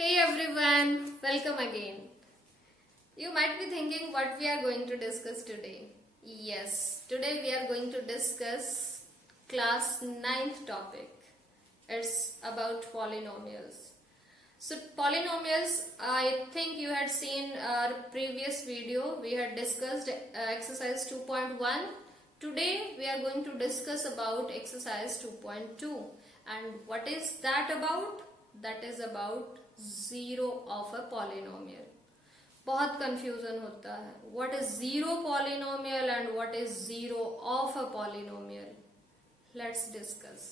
Hey everyone, welcome again. You might be thinking what we are going to discuss today. Yes, today we are going to discuss class 9th topic. It's about polynomials. So polynomials, I think you had seen our previous video. We had discussed exercise 2.1. Today we are going to discuss about exercise 2.2. And what is that about? That is about zero of a polynomial. बहुत confusion होता है. What is zero polynomial and what is zero of a polynomial? Let's discuss.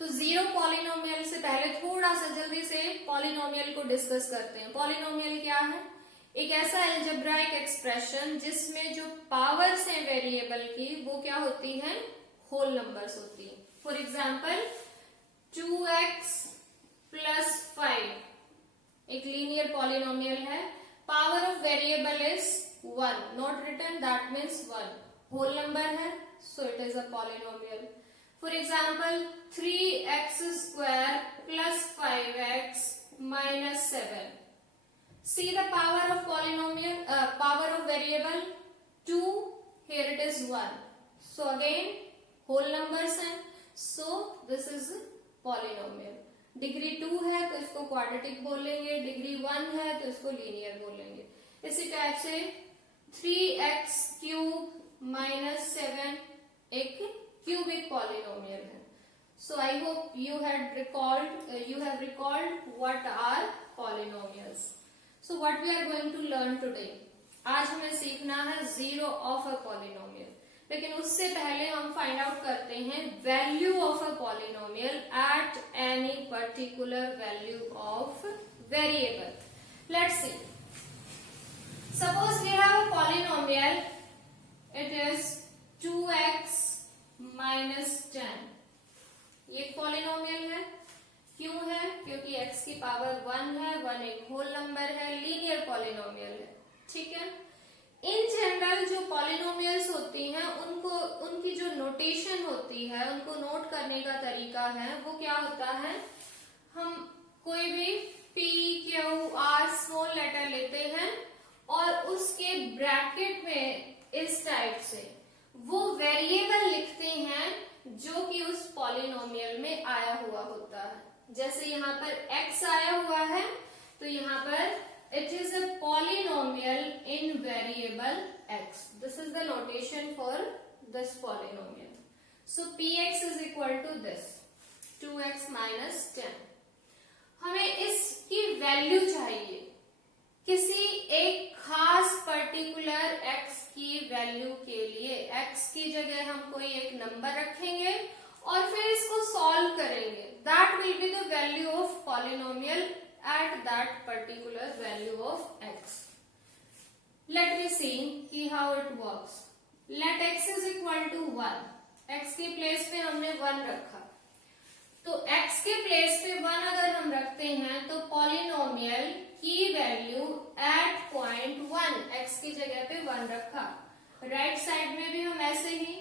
तो zero polynomial से पहले थोड़ा सा जल्दी से पॉलिनोमियल को डिस्कस करते हैं. पॉलिनोमियल क्या है? एक ऐसा एल्जेब्राइक एक्सप्रेशन जिसमें जो पावर्स हैं वेरिएबल की वो क्या होती हैं? होल नंबर्स होती हैं. फॉर एग्जाम्पल 2x प्लस 5 एक लीनियर पॉलिनोमियल है. Power of variable is 1, not written, that means 1. Whole number है, so it is a polynomial. For example 3x square plus 5x minus 7. See the power of polynomial, power of variable 2. Here it is 1. So again whole numbers हैं. So this is polynomial. Degree 2 है तो इसको quadratic बोलेंगे, degree 1 है तो इसको linear बोलेंगे. इसी टाइप से 3x क्यूब माइनस 7 एक क्यूबिक पॉलिनोमियल है. So I hope you have recalled what are polynomials. So what we are going to learn today? आज हमें सीखना है जीरो ऑफ अ पॉलिनोमियल. लेकिन उससे पहले हम फाइंड आउट करते हैं value of a polynomial at any particular value of variable. Let's see. Suppose we have a polynomial. It is 2x minus 10. ये पॉलिनोमियल है. क्यों है? क्योंकि x की पावर 1 है. 1 एक होल नंबर है. लीनियर पॉलिनोमियल है. ठीक है. इन जनरल जो पॉलिनोमियल्स होती हैं उनकी जो नोटेशन होती है, उनको नोट करने का तरीका है वो क्या होता है? हम कोई भी p, q, r small letter लेते हैं और उसके ब्रैकेट में इस टाइप से वो वेरिएबल लिखते हैं जो कि उस पॉलिनोमियल में आया हुआ होता है. जैसे यहाँ पर x आया हुआ है तो यहाँ पर it is a polynomial in variable x. This is the notation for this polynomial. So px is equal to this 2x minus 10. हमें इसकी वैल्यू चाहिए. किसी एक खास पर्टिकुलर x की वैल्यू के लिए x की जगह हम कोई एक नंबर रखेंगे और फिर इसको सॉल्व करेंगे. That will be the value of polynomial at that particular value of x. Let me see how it works. Let x is equal to 1. x के प्लेस पे हमने 1 रखा. तो x के प्लेस पे 1 अगर हम रखते हैं तो पॉलिनोमियल की वैल्यू एट पॉइंट 1 x की जगह पे 1 रखा. राइट साइड में भी हम ऐसे ही.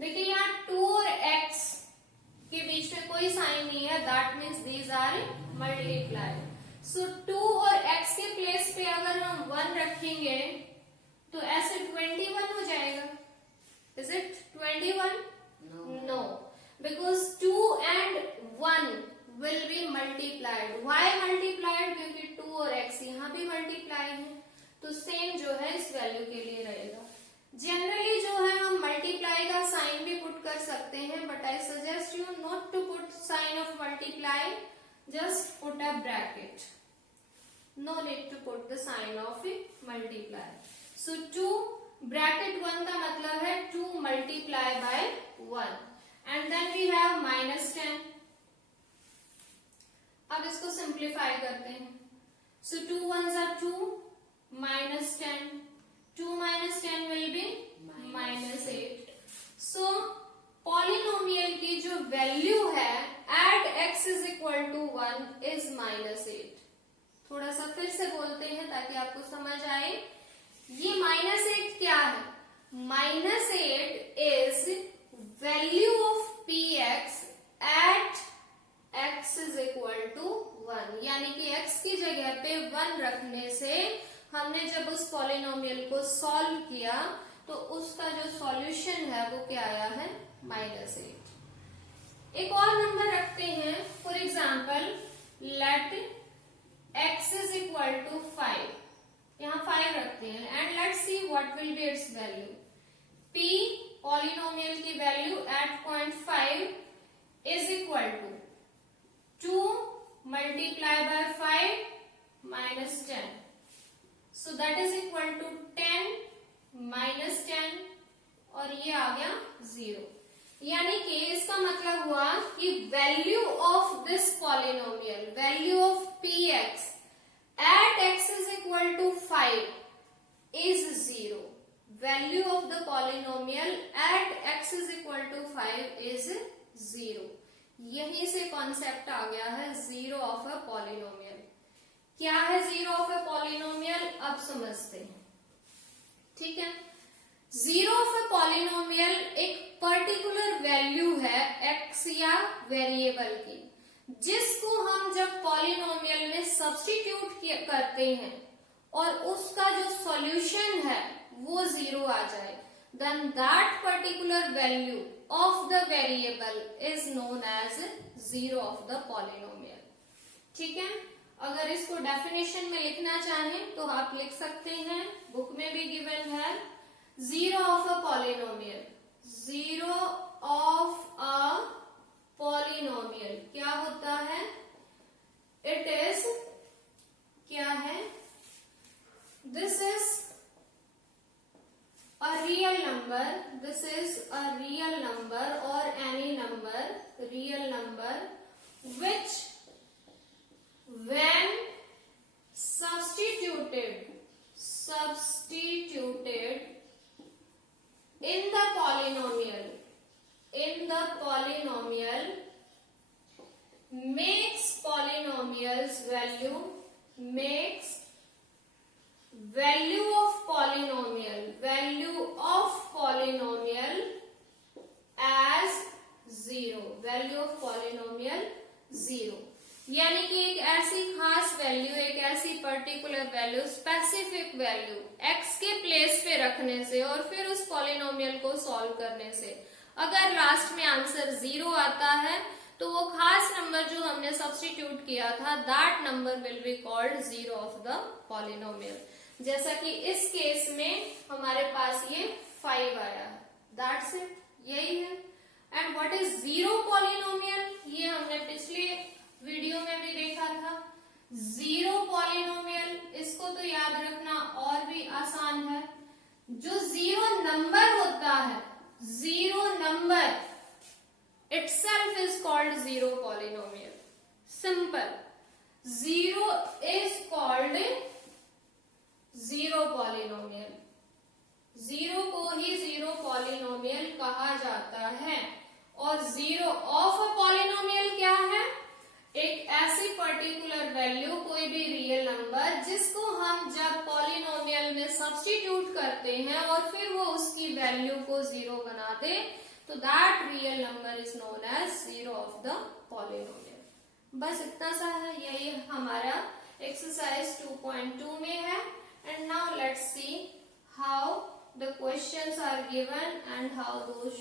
देखिए यहाँ 2 और x के बीच में कोई साइन नहीं है. That means these are multiplied. So 2 और x के प्लेस पे अगर हम 1 रखेंगे तो ऐसे 21 हो जाएगा. Is it 21? No, because 2 and 1 will be multiplied. Why multiplied? क्योंकि 2 और x यहाँ भी मल्टीप्लाई है. तो सेम जो है इस वैल्यू के लिए रहेगा. जनरली जो है हम मल्टीप्लाई का साइन भी पुट कर सकते हैं, but I suggest you not to put sign of multiply. Just put a bracket. No need to put the sign of multiply. So 2 bracket 1 का मतलब है 2 multiply by 1. And then we have minus 10. अब इसको simplify करते हैं. So 2 ones are 2 minus 10. 2 minus 10 will be minus 8. So polynomial की जो वैल्यू है at x is equal to 1 is minus 8. थोड़ा सा फिर से बोलते हैं ताकि आपको समझ आए. ये माइनस 8 क्या है? Minus 8 is value of px at x is equal to 1. यानी की जगह पे 1 रखने से हमने जब उस पॉलिनोमियल को सॉल्व किया तो उसका जो सॉल्यूशन है वो क्या आया है, -8। एक और नंबर रखते हैं, for example let x is equal to 5, यहाँ 5 रखते हैं and let's see what will be its value. p polynomial की value at point 5 is equal to 2 multiply by 5 -10, so that is equal to 10 -10 और ये आ गया 0। यानी कि इसका मतलब हुआ कि value of this polynomial, value of px at x is equal to 5 is 0। Value of the polynomial at x is equal to 5 is 0। यहीं से कॉन्सेप्ट आ गया है जीरो ऑफ अ पॉलिनोमियल। क्या है जीरो ऑफ अ पॉलिनोमियल, अब समझते हैं, ठीक है। जीरो ऑफ अ पॉलिनोमियल एक पर्टिकुलर वैल्यू है x या वेरिएबल की, जिसको हम जब पॉलिनोमियल में सब्स्टिट्यूट करते हैं और उसका जो सॉल्यूशन है वो 0 आ जाए, then that particular value of the variable is known as zero of the polynomial. ठीक है, अगर इसको डेफिनेशन में लिखना चाहें तो आप लिख सकते हैं, बुक में भी गिवन है, zero of a polynomial, zero of a polynomial क्या होता है, इट इज क्या है, this is a real number, this is a real number or any number, real number which when substituted in the polynomial makes polynomial's value, makes value of polynomial as 0, value of polynomial 0। यानी कि एक ऐसी खास value, एक ऐसी particular value, specific value x के place पे रखने से और फिर उस पॉलिनोमियल को सॉल्व करने से अगर लास्ट में आंसर 0 आता है तो वो खास नंबर जो हमने सब्स्टिट्यूट किया था, that number will be called zero of the polynomial. जैसा कि इस केस में हमारे पास ये 5 आया, दैट्स इट, यही है। And what is zero polynomial, ये हमने पिछले वीडियो में भी देखा था। जीरो पॉलिनोमियल, इसको तो याद रखना और भी आसान है, जो जीरो नंबर होता है, zero number itself is called zero polynomial, simple, zero is called zero polynomial, zero को ही जीरो पॉलिनोमियल कहा जाता है। और जीरो ऑफ अ पॉलिनोमियल क्या है, एक ऐसी पर्टिकुलर वैल्यू, कोई भी रियल नंबर जिसको हम जब पॉलिनोमियल में सब्स्टिट्यूट करते हैं और फिर वो उसकी वैल्यू को 0 बना दे, तो that real number is known as zero of the polynomial. बस इतना सा है, यही हमारा एक्सरसाइज 2.2 में है। And now let's see how the questions are given and how those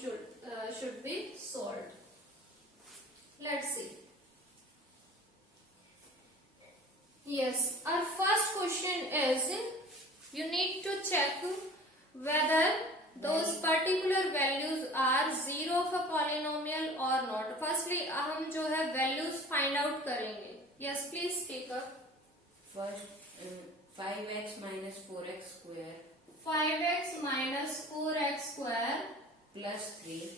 should be solved. Let's see. Yes, our first question is you need to check whether those particular values are zero of a polynomial or not. Firstly, हम जो है values find out करेंगे. Yes, please take up. First, 5x minus 4x square 5x minus 4x square plus 3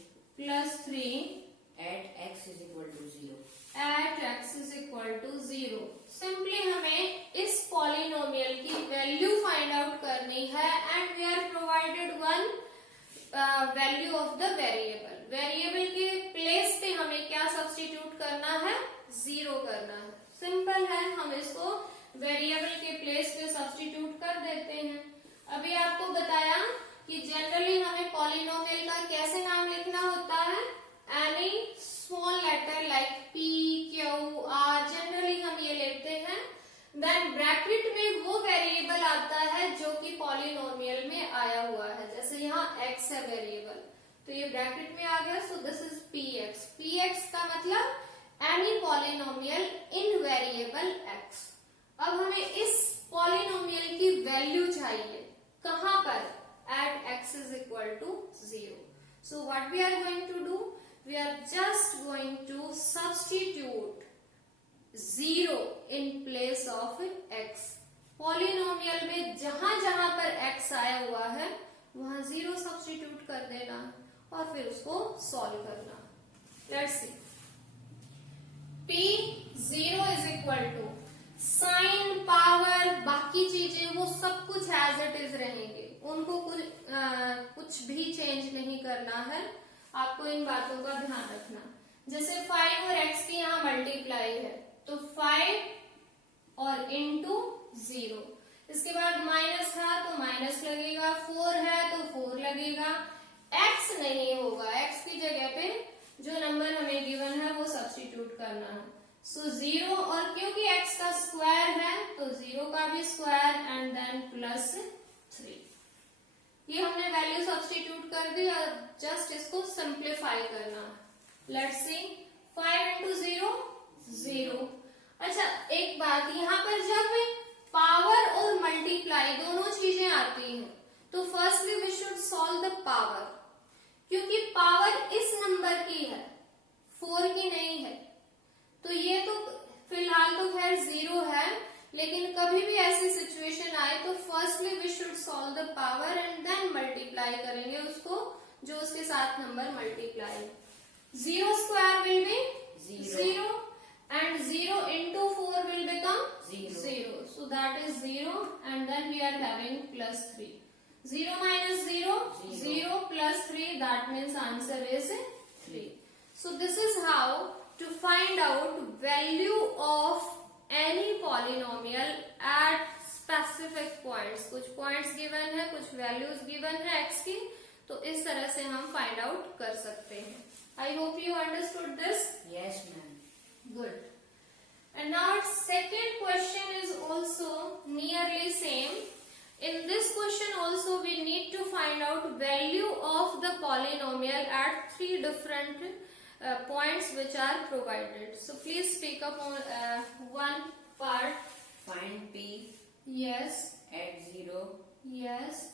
at x is equal to 0 at x is equal to 0। Simply हमें इस polynomial की value find out करनी है and we are provided one value of the variable. Variable के place पे हमें क्या substitute करना है, 0 करना है। सिंपल है, हम इसको वेरिएबल के प्लेस पे सब्स्टिट्यूट कर देते हैं। अभी आपको बताया कि जनरली हमें पॉलिनोमियल का कैसे नाम लिखना होता है, any small letter like p, q, r, generally हम ये लेते हैं। x है वेरिएबल, तो ये ब्रैकेट में आ गया, so this is px। px का मतलब एनी पॉलिनोमियल इन वेरिएबल x। अब हमें इस पॉलिनोमियल की वैल्यू चाहिए, कहां पर? At x is equal to 0। So what we are going to do, we are just going to substitute 0 in place of x। Polynomial में जहां जहां पर x आया हुआ है वहां 0 सब्स्टिट्यूट कर देना और फिर उसको सॉल्व करना। Let's see, p0 is equal to sign, power, बाकी चीजें वो सब कुछ एज इट इज रहेंगे, उनको कुछ भी चेंज नहीं करना है। आपको इन बातों का ध्यान रखना। जैसे 5 और x की यहाँ मल्टीप्लाई है, तो 5 और इंटू 0, इसके बाद माइनस था तो माइनस लगेगा, 4 है तो 4 लगेगा, x नहीं होगा, x की जगह पे जो नंबर हमें गिवन है वो सब्स्टिट्यूट करना है। सो 0, और क्योंकि x का स्क्वायर है तो 0 का भी स्क्वायर एंड देन प्लस 3। ये हमने वैल्यू सब्स्टिट्यूट कर दी और जस्ट इसको सिंप्लीफाई करना। Let's C, 5 into 0 0। अच्छा एक बात, यहाँ पर जब पावर और मल्टीप्लाई दोनों चीजें आती हैं तो firstly we should solve the power, क्योंकि पावर इस नंबर की है, 4 की नहीं है। तो ये तो फिलहाल तो खैर 0 है, लेकिन कभी भी ऐसी सिचुएशन आए तो firstly we should solve the power and then multiply करेंगे उसको जो उसके साथ number multiply. 0 square will be 0 and 0 into 4 will become 0. So that is 0 and then we are having plus 3. 0 minus 0, 0 plus 3, that means answer is 3. So this is how to find out value of any polynomial at specific points. कुछ points given है, कुछ values given है x की, तो इस तरह से हम find out कर सकते हैं। I hope you understood this. Yes, ma'am. Good. And now second question is also nearly same. In this question also we need to find out value of the polynomial at 3 different points which are provided. So please speak up on one part. Find p Yes. at 0 Yes.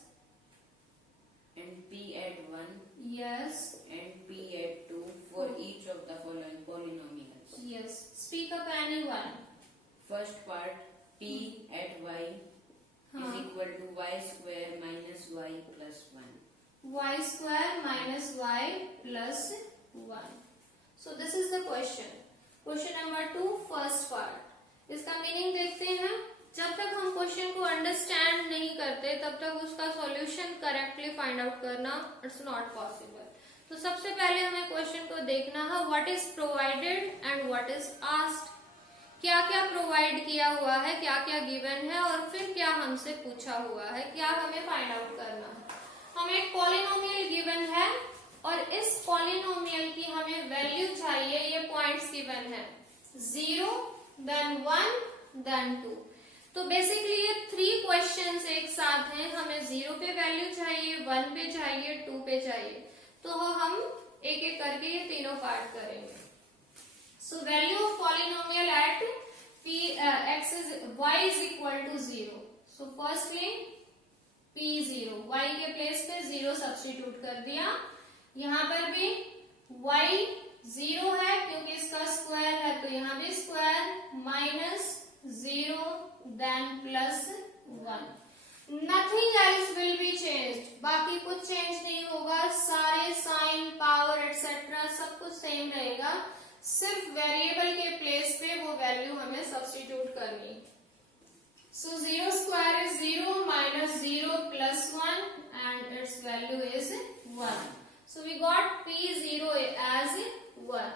and p at 1 Yes. and p at 2 for each of the following polynomials. Yes. Speak up anyone. First part, p at y is equal to y square minus y plus 1. Y square minus y plus 1. So this is the question. Question number 2, first part. इसका meaning देखते हैं। जब तक हम question को understand नहीं करते तब तक उसका सॉल्यूशन करेक्टली फाइंड आउट करना इट्स नॉट पॉसिबल। तो सबसे पहले हमें क्वेश्चन को देखना है, what is provided and what is asked. क्या क्या प्रोवाइड किया हुआ है, क्या क्या गिवन है और फिर क्या हमसे पूछा हुआ है, क्या हमें फाइंड आउट करना है। हमें एक पॉलिनोमियल गिवन है और इस पॉलिनोमियल की हमें वैल्यू चाहिए। ये पॉइंट्स गिवन है, 0 देन 1 देन 2। तो बेसिकली ये 3 क्वेश्चंस एक साथ हैं। हमें 0 पे वैल्यू चाहिए, 1 पे चाहिए, 2 पे चाहिए। तो हम एक एक करके ये तीनों पार्ट करेंगे। So value of polynomial at x is y is equal to 0. So firstly p0, y के प्लेस पे 0 सब्स्टिट्यूट कर दिया। यहाँ पर भी y 0 है क्योंकि इसका स्क्वायर है, तो यहाँ भी square minus 0 then plus 1। Nothing else will be changed. बाकी कुछ चेंज नहीं होगा, सारे साइन, पावर एटसेट्रा सब कुछ सेम रहेगा। सिर्फ वेरिएबल के प्लेस पे वो वैल्यू हमें सब्स्टिट्यूट करनी। सो 0 square is 0 minus 0 plus 1 and it's value is 1. So we got p0 as 1.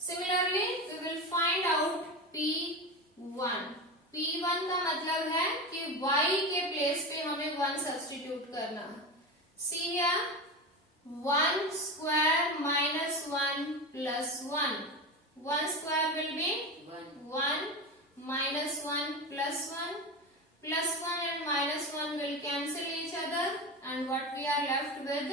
Similarly, we will find out p1. p1 का मतलब है कि y के प्लेस पे हमें 1 सब्स्टिट्यूट करना है। See here, 1 square minus 1 plus 1. 1 square will be 1 minus 1 plus 1. Plus 1 and minus 1 will cancel each other and what we are left with?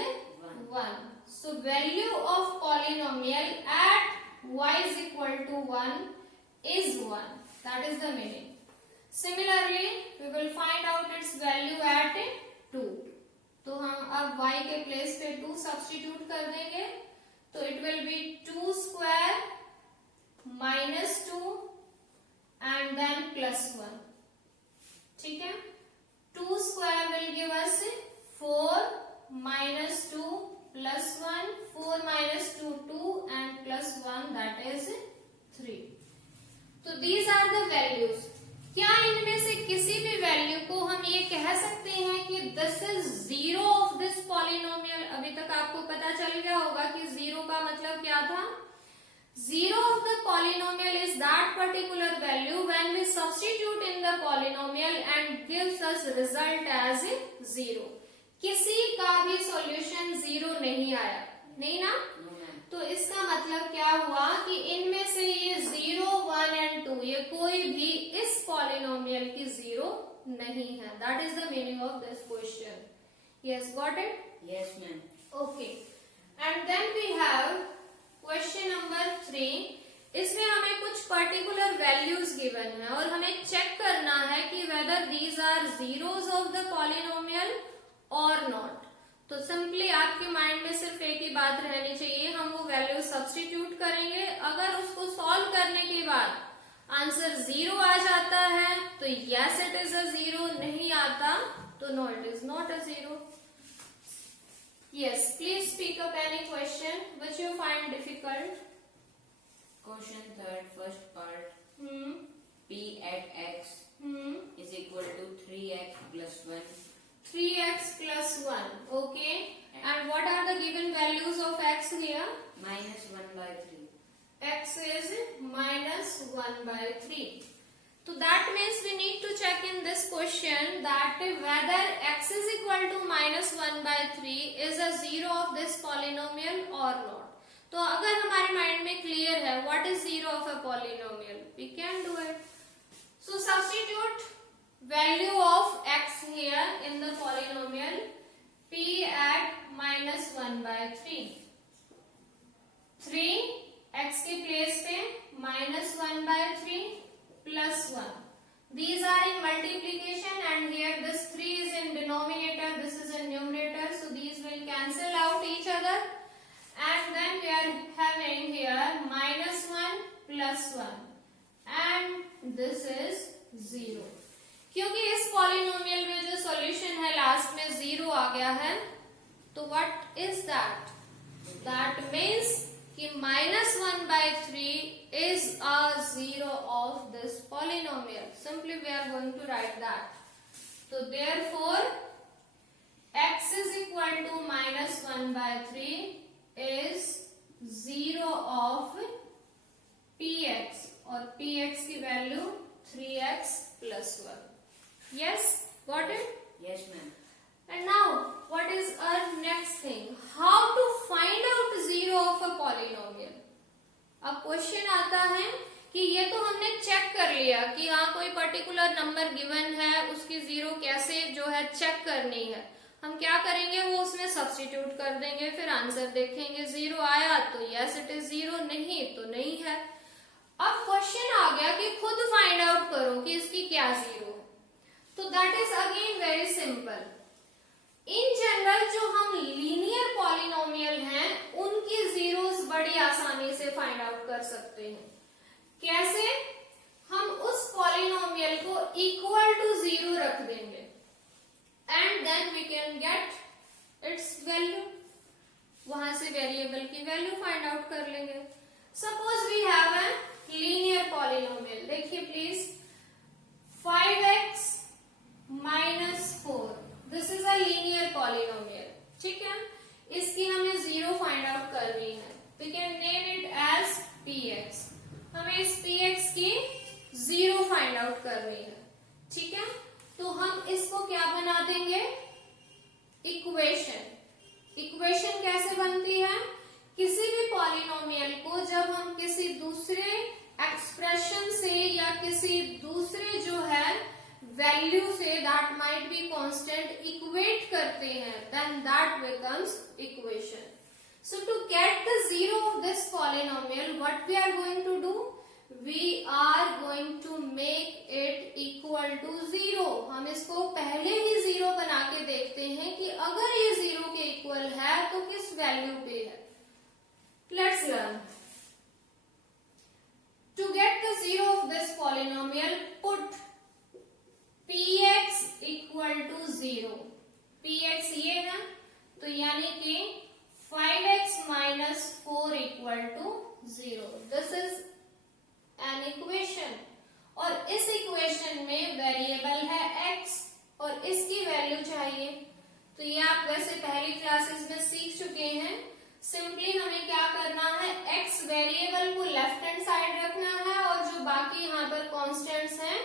1. So value of polynomial at y is equal to 1 is 1. That is the meaning. Similarly, we will find out its value at 2. तो हम अब y के place पे 2 substitute कर देंगे, तो it will be 2 square minus 2 and then plus 1. ठीक है, 2 square will give us 4 minus 2 plus 1, 4 minus 2 2 and plus 1 that is 3. तो these are the values. क्या इनमें से किसी भी वैल्यू को हम ये कह सकते हैं कि this is zero of this polynomial? अभी तक आपको पता चल गया होगा कि जीरो का मतलब क्या था. Zero of the polynomial is that particular value when we substitute in the polynomial and gives us result as 0. किसी का भी सॉल्यूशन 0 नहीं आया, नहीं ना? तो इसका मतलब क्या हुआ कि इनमें से ये 0, 1 and 2 ये कोई भी इस पॉलिनोमियल की 0 नहीं है. That is the meaning of this question. Yes, got it? Yes, ma'am. Okay. And then we have question number 3. इसमें हमें कुछ पर्टिकुलर वैल्यूज गिवन है और हमें चेक करना है कि whether these are zeros of the polynomial और नॉट. तो सिंपली आपके माइंड में सिर्फ एक ही बात रहनी चाहिए, हम वो वैल्यू सब्स्टिट्यूट करेंगे. अगर उसको सॉल्व करने के बाद आंसर 0 आ जाता है तो यस इट इज अ 0, नहीं आता तो no it is not a 0. Yes, please speak up any question which you find difficult. Question third, first part. P at x is equal to 3x plus 1. 3x plus 1. Okay. And what are the given values of x here? Minus 1 by 3. X is minus 1 by 3. So that means we need to check in this question that whether x is equal to minus 1 by 3 is a 0 of this polynomial or not. तो अगर हमारे mind में clear है what is 0 of a polynomial, we can do it. So substitute value of x here in the polynomial p at minus 1 by 3. 3 x के place पे minus 1 by 3 plus 1. These are in multiplication and here this 3 is in denominator, this is in numerator, so these will cancel out each other and then we are having here minus 1 plus 1 and this is 0. क्योंकि इस polynomial में जो solution है last में 0 आ गया है, तो what is that? That means कि minus 1 by 3 is a 0 of this polynomial. Simply we are going to write that. So therefore x is equal to minus 1 by 3 is 0 of px और px की value 3x plus 1. Yes, got it? Yes, ma'am. And now what is our next thing? How to find out 0 of a polynomial? अब question आता है कि ये तो हमने check कर लिया कि हाँ कोई पर्टिकुलर नंबर गिवन है, उसकी 0 कैसे जो है चेक करनी है. हम क्या करेंगे, वो उसमें सब्स्टिट्यूट कर देंगे, फिर आंसर देखेंगे. 0 आया तो यस इट इज 0, नहीं तो नहीं है. अब क्वेश्चन आ गया कि खुद फाइंड आउट करो कि इसकी क्या 0 है. तो that is again very simple. In general जो हम लीनियर पॉलिनोमियल हैं उनकी जीरोस बड़ी आसानी से फाइंड आउट कर सकते हैं. कैसे? हम उस पॉलिनोमियल को इक्वल टू 0 रख देंगे and then we can get its value. वहां से वेरिएबल की वैल्यू फाइंड आउट कर लेंगे. Suppose we have a linear polynomial. देखिए please, 5x minus 4. This is a linear polynomial. ठीक है, इसकी हमें 0 फाइंड आउट करनी है. We can name it as px. हमें इस px की 0 फाइंड आउट करनी है. ठीक है, तो हम इसको क्या बना देंगे, इक्वेशन. इक्वेशन कैसे बनती है? किसी भी पॉलिनोमियल को जब हम किसी दूसरे एक्सप्रेशन से या किसी दूसरे जो है वैल्यू से that might be constant equate करते हैं, then that becomes equation. So to get the zero of this polynomial, what we are going to do? We are going to make it equal to zero. हम इसको पहले ही zero बना के देखते हैं कि अगर ये जीरो के इक्वल है तो किस वैल्यू पे है. Let's learn. To get the zero of this polynomial, put px equal to zero. px ये है, तो यानी कि 5x minus 4 equal to 0. This is an equation. और इस इक्वेशन में वेरिएबल है x और इसकी वैल्यू चाहिए. तो ये आप वैसे पहली क्लासेस में सीख चुके हैं. सिंपली हमें क्या करना है, x वेरिएबल को लेफ्ट हैंड साइड रखना है और जो बाकी यहाँ पर कॉन्स्टेंट्स हैं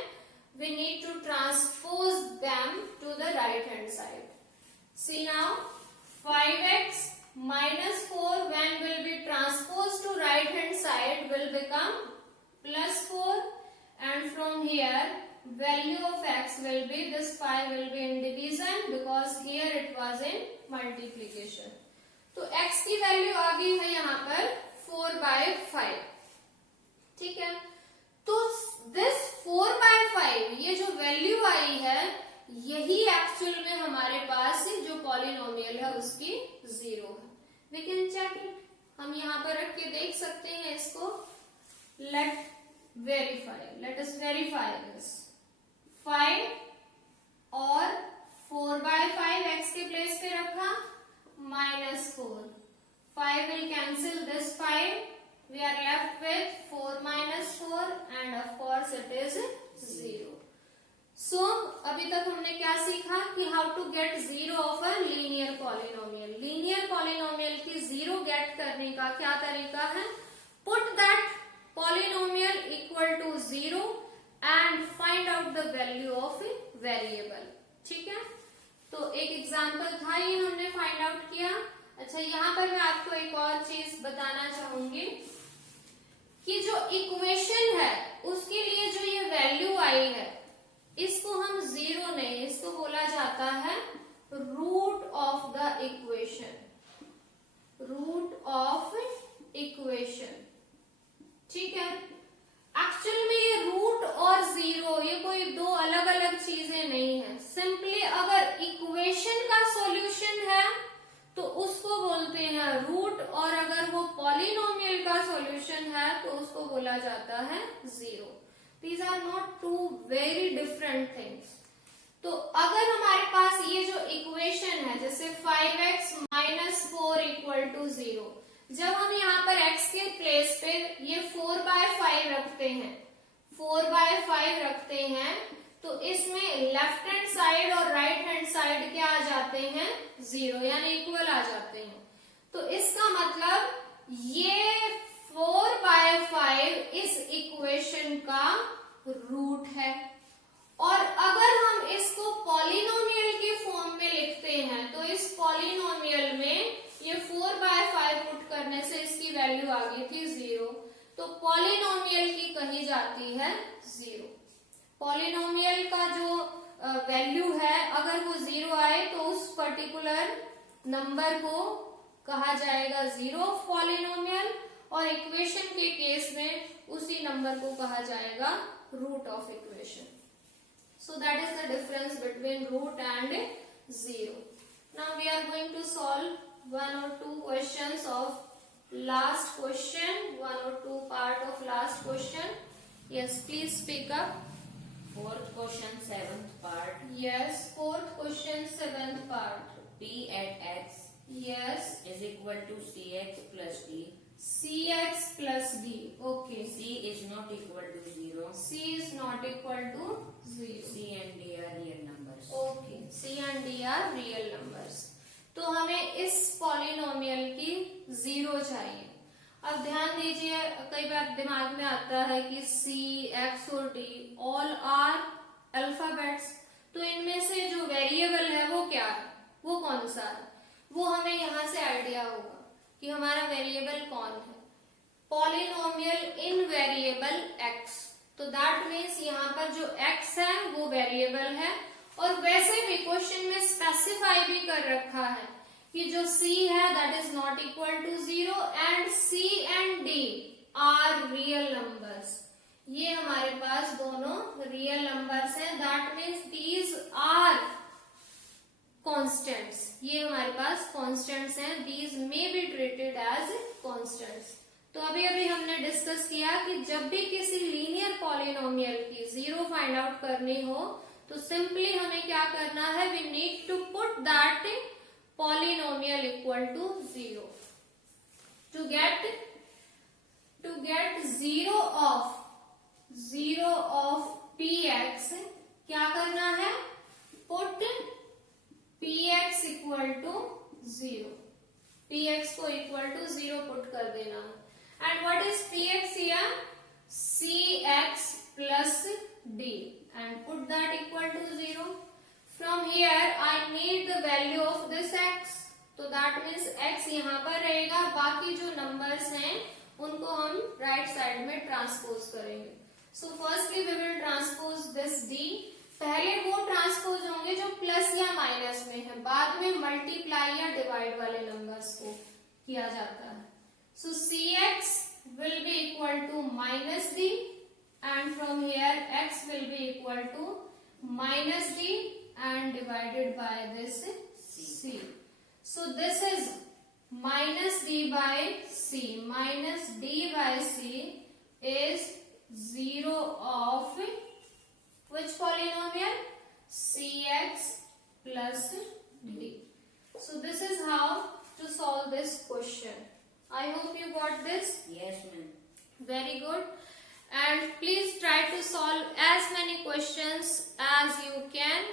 we need to transpose them to the right hand side. See now, 5x minus 4 when will be transposed to right hand side will become plus 4, and from here value of x will be, this 5 will be in division because here it was in multiplication. तो x की value आ गई है यहाँ पर 4/5. ठीक है, तो this 4/5 ये जो वैल्यू आई है यही एक्चुअल में हमारे पास जो पॉलिनोमियल है उसकी जीरो है. We can check it. हम यहाँ पर रख के देख सकते हैं इसको. Let us verify this. 5 और 4/5 x के प्लेस पे रखा, -4. 5 will cancel this 5. We are left with 4 minus 4 and of course it is 0. So अभी तक हमने क्या सीखा कि how to get zero of a linear polynomial. Linear polynomial की जीरो गेट करने का क्या तरीका है? Put that polynomial equal to zero and find out the value of a variable. ठीक है, तो एक एग्जांपल था ये हमने फाइंड आउट किया. अच्छा, यहाँ पर मैं आपको एक और चीज बताना चाहूंगी कि जो इक्वेशन है उसके लिए जो ये वैल्यू आई है इसको हम जीरो नहीं, इसको बोला जाता है root of the equation. Root of equation. ठीक है, एक्चुअल में ये रूट और जीरो ये कोई दो अलग अलग चीजें नहीं है. सिंपली अगर इक्वेशन का सॉल्यूशन है तो उसको बोलते हैं रूट, और अगर वो पॉलिनोमियल का सॉल्यूशन है तो उसको बोला जाता है zero. These are not two very different things. तो अगर हमारे पास ये जो इक्वेशन है जैसे 5x minus 4 equal to 0, जब हम यहाँ पर x के प्लेस पे ये 4/5 रखते हैं, 4/5 रखते हैं, तो इसमें लेफ्ट हैंड साइड और राइट हैंड साइड क्या आ जाते हैं? 0, यानी इक्वल आ जाते हैं. तो इसका मतलब ये 4/5 इस इक्वेशन का रूट है. और अगर हम इसको पॉलिनोमियल के फॉर्म में लिखते हैं तो इस पॉलिनोमियल में ये 4/5 पुट करने से इसकी वैल्यू आ गई थी 0. तो पॉलिनोमियल की कही जाती है 0. पॉलिनोमियल का जो वैल्यू है अगर वो 0 आए तो उस पर्टिकुलर नंबर को कहा जाएगा जीरो ऑफ पॉलिनोमियल, और इक्वेशन के केस में उसी नंबर को कहा जाएगा root of equation. So that is the difference between root and zero. Now we are going to solve 1 or 2 questions of last question, 1 or 2 part of last question. Yes, please speak up. Fourth question, 7th part. Yes, fourth question, 7th part. P at x Yes, is equal to cx plus d. cx plus d. Okay. C is not equal to 0. C is not equal to 0. C and d are real numbers. Okay. C and d are real numbers. तो हमें इस polynomial की zero चाहिए. अब ध्यान दीजिए, कई बार दिमाग में आता है कि C, X और D ऑल आर अल्फाबेट्स. तो इनमें से जो वेरिएबल है वो क्या है, वो कौन सा है, वो हमें यहाँ से आइडिया होगा कि हमारा वेरिएबल कौन है. पॉलिनोमियल इन वेरिएबल x. तो दैट मीन्स यहाँ पर जो x है वो वेरिएबल है, और वैसे भी क्वेश्चन में स्पेसिफाई भी कर रखा है कि जो c है that is not equal to 0 and c and d are real numbers. ये हमारे पास दोनों रियल नंबर्स हैं, that means these are constants. ये हमारे पास कॉन्स्टेंट्स हैं, these may be treated as constants. तो अभी अभी हमने डिस्कस किया कि जब भी किसी लीनियर पॉलिनोमियल की जीरो फाइंड आउट करनी हो तो सिंपली हमें क्या करना है, we need to put that polynomial equal to 0 to get zero of px। क्या करना है, put px equal to 0, px को इक्वल टू 0 पुट कर देना है। And what is px here? cx plus d, and put that equal to 0. From here I need the value of this x, तो that means x यहाँ पर रहेगा, बाकी जो numbers हैं उनको हम right side में transpose करेंगे। So firstly we will transpose this d, पहले वो ट्रांसपोज होंगे जो प्लस या माइनस में है, बाद में मल्टीप्लाई या डिवाइड वाले नंबर्स को किया जाता है। So cx will be equal to minus d, and from here x will be equal to minus d and divided by this c. So this is minus d by c. Minus d by c is 0 of which polynomial? cx plus d. So this is how to solve this question. I hope you got this. Yes, ma'am. Very good. And please try to solve as many questions as you can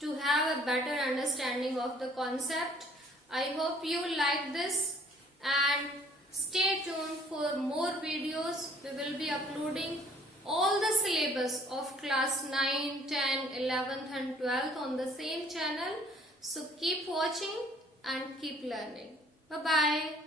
to have a better understanding of the concept. I hope you like this, and stay tuned for more videos. We will be uploading all the syllabus of class 9, 10, 11th and 12th on the same channel. So keep watching and keep learning. Bye-bye.